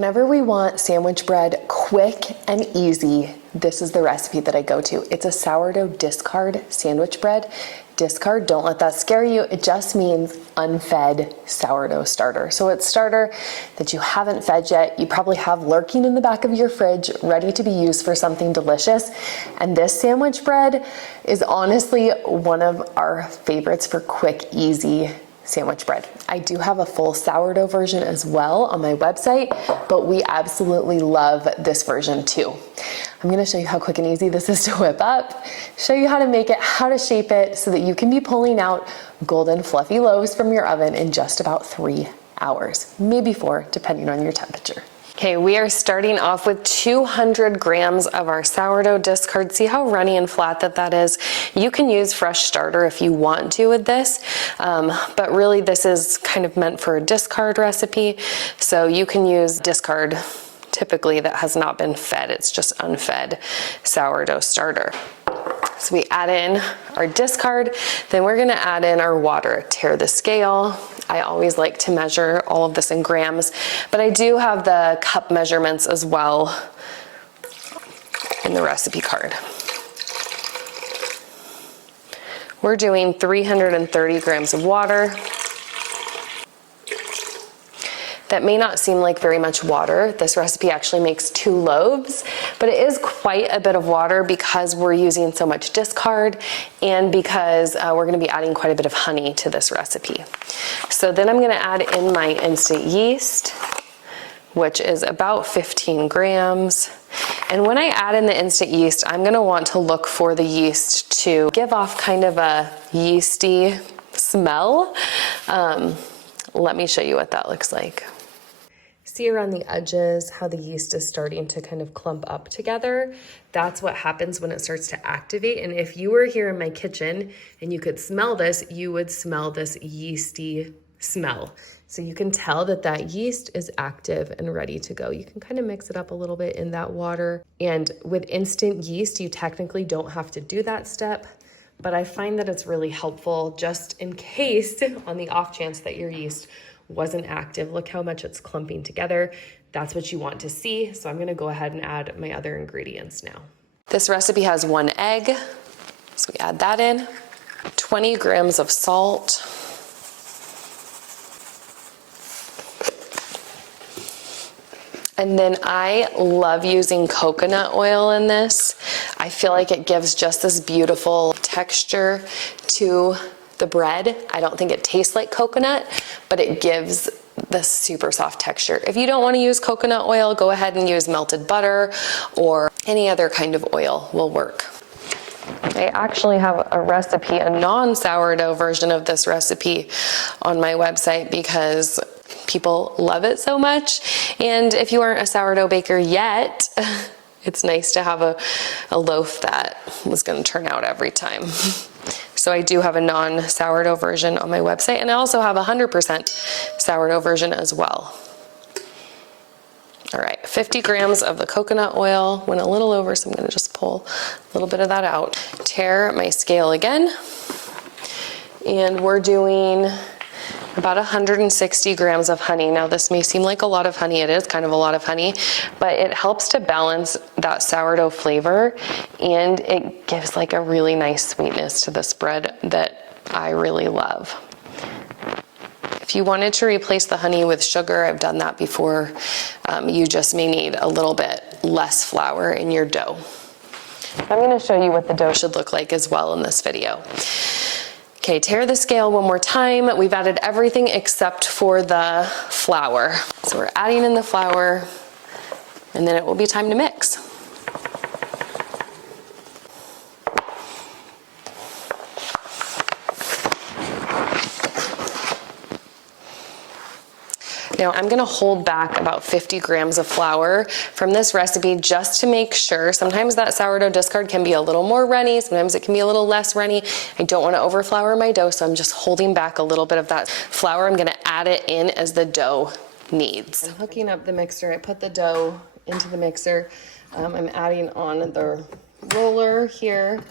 Whenever we want sandwich bread quick and easy, this is the recipe that I go to. It's a sourdough discard sandwich bread. Discard, don't let that scare you. It just means unfed sourdough starter. So it's starter that you haven't fed yet. You probably have lurking in the back of your fridge, ready to be used for something delicious. And this sandwich bread is honestly one of our favorites for quick, easy sandwich bread. I do have a full sourdough version as well on my website, but we absolutely love this version too. I'm gonna show you how quick and easy this is to whip up, show you how to make it, how to shape it so that you can be pulling out golden fluffy loaves from your oven in just about 3 hours, maybe 4, depending on your temperature. Okay, we are starting off with 200 grams of our sourdough discard. See how runny and flat that is? You can use fresh starter if you want to with this, but really this is kind of meant for a discard recipe. So you can use discard typically that has not been fed. It's just unfed sourdough starter. So we add in our discard, then we're gonna add in our water. Tare the scale. I always like to measure all of this in grams, but I do have the cup measurements as well in the recipe card. We're doing 330 grams of water. That may not seem like very much water. This recipe actually makes 2 loaves, but it is quite a bit of water because we're using so much discard and because we're gonna be adding quite a bit of honey to this recipe. So then I'm gonna add in my instant yeast, which is about 15 grams. And when I add in the instant yeast, I'm gonna want to look for the yeast to give off kind of a yeasty smell. Let me show you what that looks like. See around the edges how the yeast is starting to kind of clump up together? That's what happens when it starts to activate. And if you were here in my kitchen and you could smell this, you would smell this yeasty smell. So you can tell that that yeast is active and ready to go. You can kind of mix it up a little bit in that water. And with instant yeast, you technically don't have to do that step, but I find that it's really helpful just in case, on the off chance that your yeast wasn't active. Look how much it's clumping together. That's what you want to see. So I'm gonna go ahead and add my other ingredients now. This recipe has 1 egg, so we add that in. 20 grams of salt. And then I love using coconut oil in this. I feel like it gives just this beautiful texture to the bread. I don't think it tastes like coconut, but it gives this super soft texture. If you don't want to use coconut oil, go ahead and use melted butter or any other kind of oil will work. I actually have a recipe, a non-sourdough version of this recipe on my website because people love it so much. And if you aren't a sourdough baker yet, it's nice to have a loaf that was going to turn out every time. So I do have a non-sourdough version on my website, and I also have a 100% sourdough version as well. All right, 50 grams of the coconut oil. Went a little over, so I'm gonna just pull a little bit of that out. Tare my scale again. And we're doing about 160 grams of honey. Now this may seem like a lot of honey, it is kind of a lot of honey, but it helps to balance that sourdough flavor and it gives like a really nice sweetness to this bread that I really love. If you wanted to replace the honey with sugar, I've done that before. You just may need a little bit less flour in your dough. I'm going to show you what the dough should look like as well in this video. Okay, tare the scale one more time. We've added everything except for the flour. So we're adding in the flour, and then it will be time to mix. Now I'm gonna hold back about 50 grams of flour from this recipe just to make sure. Sometimes that sourdough discard can be a little more runny, sometimes it can be a little less runny. I don't wanna overflour my dough, so I'm just holding back a little bit of that flour. I'm gonna add it in as the dough needs. I'm hooking up the mixer. I put the dough into the mixer. I'm adding on the roller here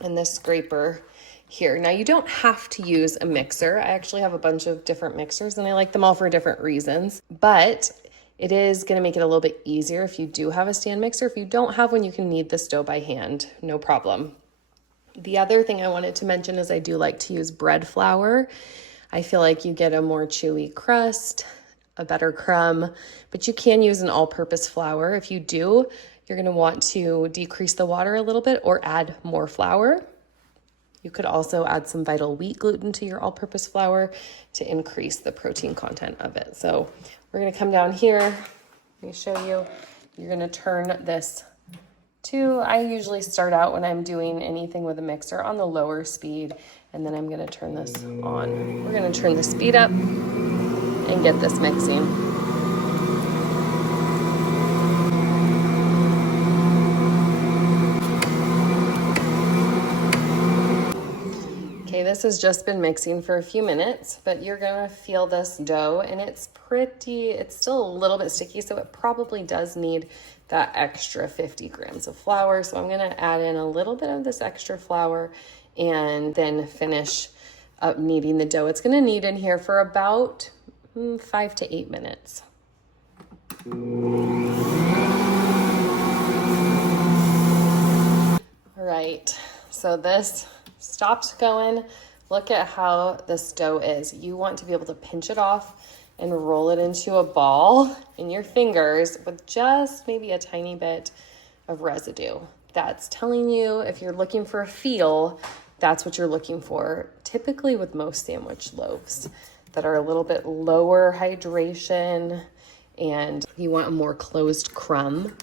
and this scraper here. Now you don't have to use a mixer. I actually have a bunch of different mixers and I like them all for different reasons. But It is gonna make it a little bit easier if you do have a stand mixer. If you don't have one, you can knead this dough by hand, no problem. The other thing I wanted to mention is I do like to use bread flour. I feel like you get a more chewy crust, a better crumb, but you can use an all-purpose flour. If you do, you're gonna want to decrease the water a little bit or add more flour. You could also add some vital wheat gluten to your all-purpose flour to increase the protein content of it. So we're gonna come down here, let me show you. You're gonna turn this to, I usually start out when I'm doing anything with a mixer on the lower speed, and then I'm gonna turn this on. We're gonna turn the speed up and get this mixing. Okay, this has just been mixing for a few minutes, but you're gonna feel this dough, and it's still a little bit sticky, so it probably does need that extra 50 grams of flour. So I'm gonna add in a little bit of this extra flour and then finish up kneading the dough. It's gonna knead in here for about 5 to 8 minutes. All right, so this stopped going. Look at how this dough is. You want to be able to pinch it off and roll it into a ball in your fingers with just maybe a tiny bit of residue. That's telling you, if you're looking for a feel, that's what you're looking for. Typically with most sandwich loaves that are a little bit lower hydration, and you want a more closed crumb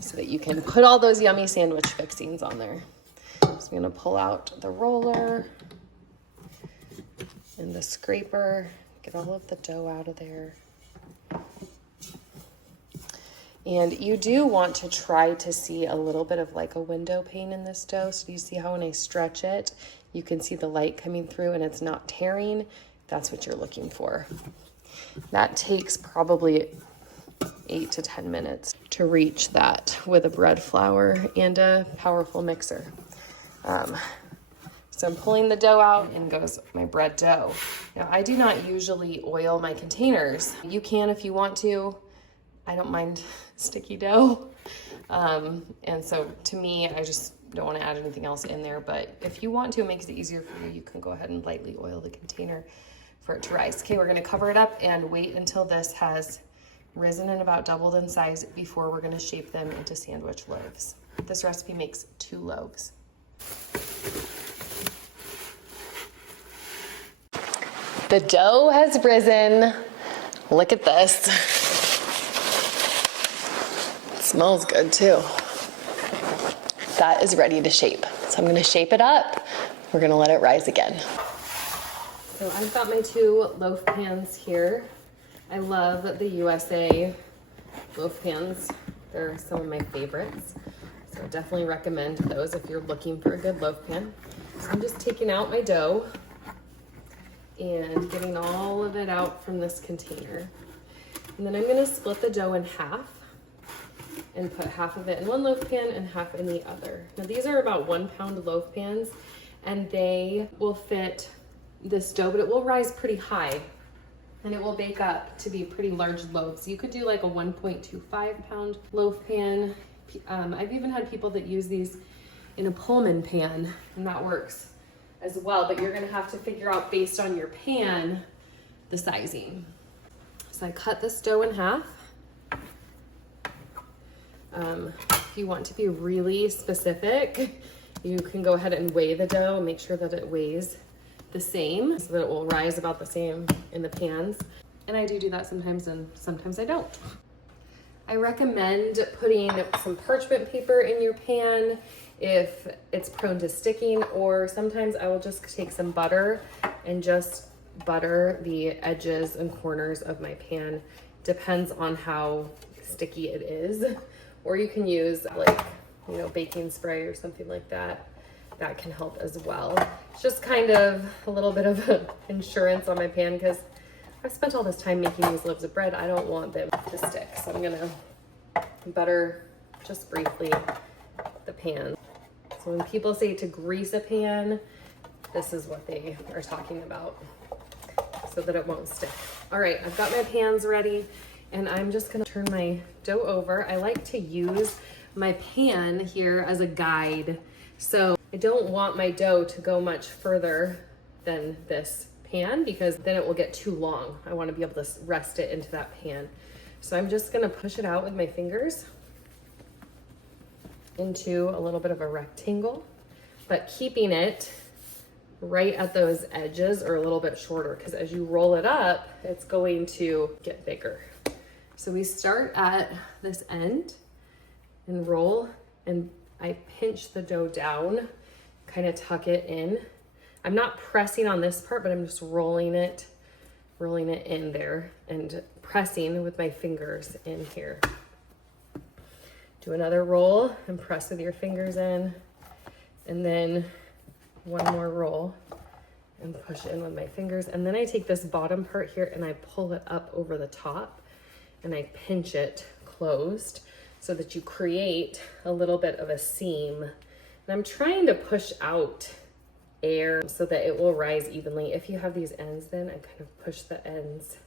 so that you can put all those yummy sandwich fixings on there. So I'm gonna pull out the roller and the scraper, get all of the dough out of there. And you do want to try to see a little bit of like a window pane in this dough. So you see how when I stretch it, you can see the light coming through and it's not tearing. That's what you're looking for. That takes probably 8 to 10 minutes to reach that with a bread flour and a powerful mixer. So I'm pulling the dough out and goes my bread dough. Now I do not usually oil my containers. You can if you want to. I don't mind sticky dough. And so to me, I just don't want to add anything else in there, but if you want to, it makes it easier for you. You can go ahead and lightly oil the container for it to rise. Okay, we're gonna cover it up and wait until this has risen and about doubled in size before we're gonna shape them into sandwich loaves. This recipe makes 2 loaves. The dough has risen. Look at this. It smells good too. That is ready to shape. So I'm gonna shape it up. We're gonna let it rise again. So I've got my 2 loaf pans here. I love the USA loaf pans. They're some of my favorites. So I definitely recommend those if you're looking for a good loaf pan. So I'm just taking out my dough and getting all of it out from this container. And then I'm gonna split the dough in half and put half of it in one loaf pan and half in the other. Now these are about 1 pound loaf pans, and they will fit this dough, but it will rise pretty high and it will bake up to be pretty large loaves. You could do like a 1.25 pound loaf pan. I've even had people that use these in a Pullman pan, and that works as well, but you're gonna have to figure out based on your pan, the sizing. So I cut this dough in half. If you want to be really specific, you can go ahead and weigh the dough and make sure that it weighs the same so that it will rise about the same in the pans. And I do that sometimes, and sometimes I don't. I recommend putting some parchment paper in your pan if it's prone to sticking, or sometimes I will just take some butter and just butter the edges and corners of my pan. Depends on how sticky it is. Or you can use like, baking spray or something like that. That can help as well. It's just kind of a little bit of insurance on my pan because I've spent all this time making these loaves of bread. I don't want them to stick. So I'm gonna butter just briefly the pan. So when people say to grease a pan, this is what they are talking about, so that it won't stick. All right, I've got my pans ready, And I'm just gonna turn my dough over. I like to use my pan here as a guide. So I don't want my dough to go much further than this pan because then it will get too long. I want to be able to rest it into that pan. So I'm just gonna push it out with my fingers into a little bit of a rectangle, but keeping it right at those edges or a little bit shorter, because as you roll it up, it's going to get bigger. So we start at this end and roll, and I pinch the dough down, kind of tuck it in. I'm not pressing on this part, but I'm just rolling it in there and pressing with my fingers in here. Do another roll and press with your fingers in, and then one more roll and push in with my fingers. And then I take this bottom part here and I pull it up over the top and I pinch it closed so that you create a little bit of a seam. And I'm trying to push out air so that it will rise evenly. If you have these ends, then I kind of push the ends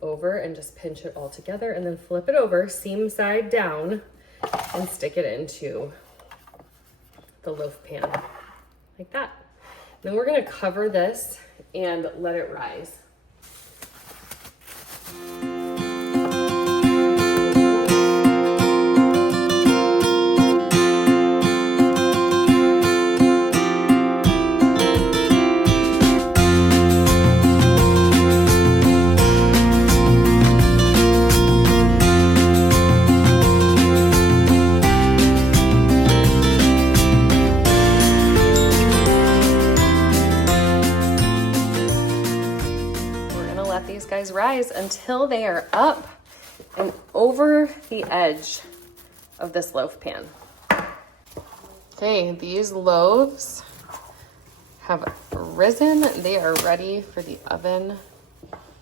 over and just pinch it all together, and then flip it over, seam side down, and stick it into the loaf pan like that. Then we're gonna cover this and let it rise. Rise until they are up and over the edge of this loaf pan. Okay, these loaves have risen. They are ready for the oven.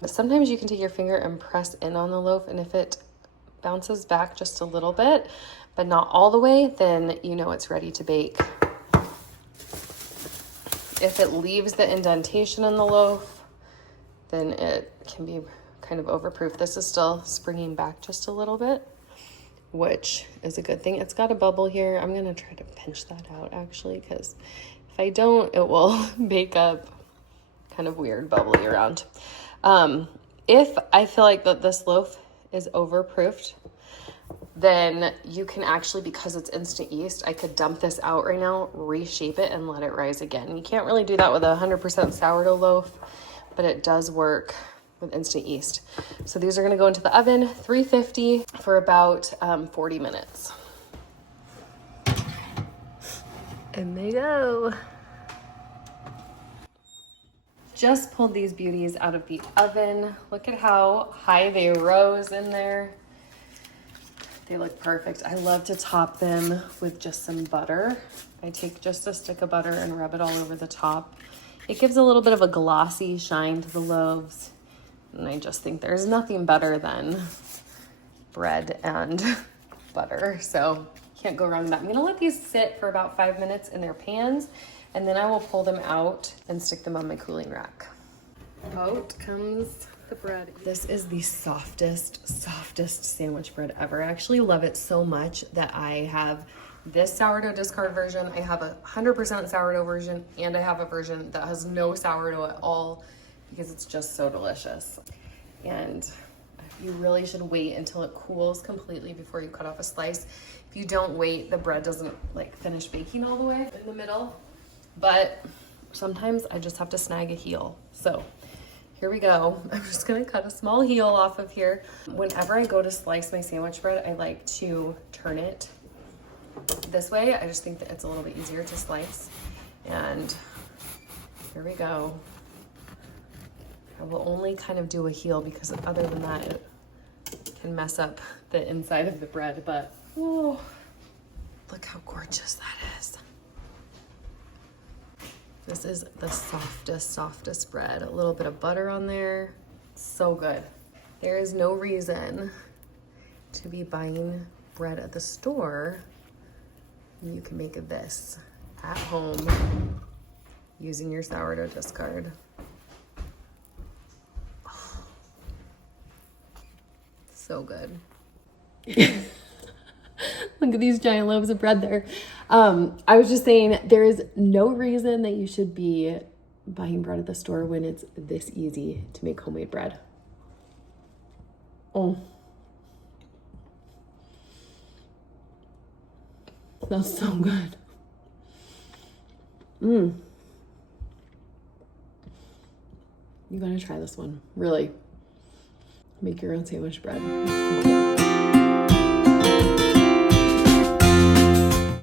But sometimes you can take your finger and press in on the loaf, and if it bounces back just a little bit, but not all the way, then you know it's ready to bake. If it leaves the indentation in the loaf, then it can be kind of overproof. This is still springing back just a little bit, which is a good thing. It's got a bubble here. I'm gonna try to pinch that out actually, because if I don't, it will bake up kind of weird bubbly around. If I feel like that this loaf is overproofed, then you can actually, because it's instant yeast, I could dump this out right now, reshape it, and let it rise again. You can't really do that with a 100% sourdough loaf, but it does work with instant yeast. So these are gonna go into the oven, 350 for about 40 minutes. And they go. Just pulled these beauties out of the oven. Look at how high they rose in there. They look perfect. I love to top them with just some butter. I take just a stick of butter and rub it all over the top. It gives a little bit of a glossy shine to the loaves. And I just think there's nothing better than bread and butter. So can't go wrong with that. I'm gonna let these sit for about 5 minutes in their pans, and then I will pull them out and stick them on my cooling rack. Out comes the bread. This is the softest sandwich bread ever. I actually love it so much that I have this sourdough discard version. I have a 100% sourdough version, and I have a version that has no sourdough at all because it's just so delicious. And you really should wait until it cools completely before you cut off a slice. If you don't wait, the bread doesn't like finish baking all the way in the middle. But sometimes I just have to snag a heel. So here we go. I'm just gonna cut a small heel off of here. Whenever I go to slice my sandwich bread, I like to turn it this way. I just think that it's a little bit easier to slice. And here we go. I will only kind of do a heel because other than that, it can mess up the inside of the bread, but oh, look how gorgeous that is. This is the softest bread. A little bit of butter on there. So good. There is no reason to be buying bread at the store. You can make this at home using your sourdough discard. So good. Look at these giant loaves of bread there. I was just saying, there is no reason that you should be buying bread at the store when it's this easy to make homemade bread. Oh. That's so good. You gotta try this one. Really. Make your own sandwich bread.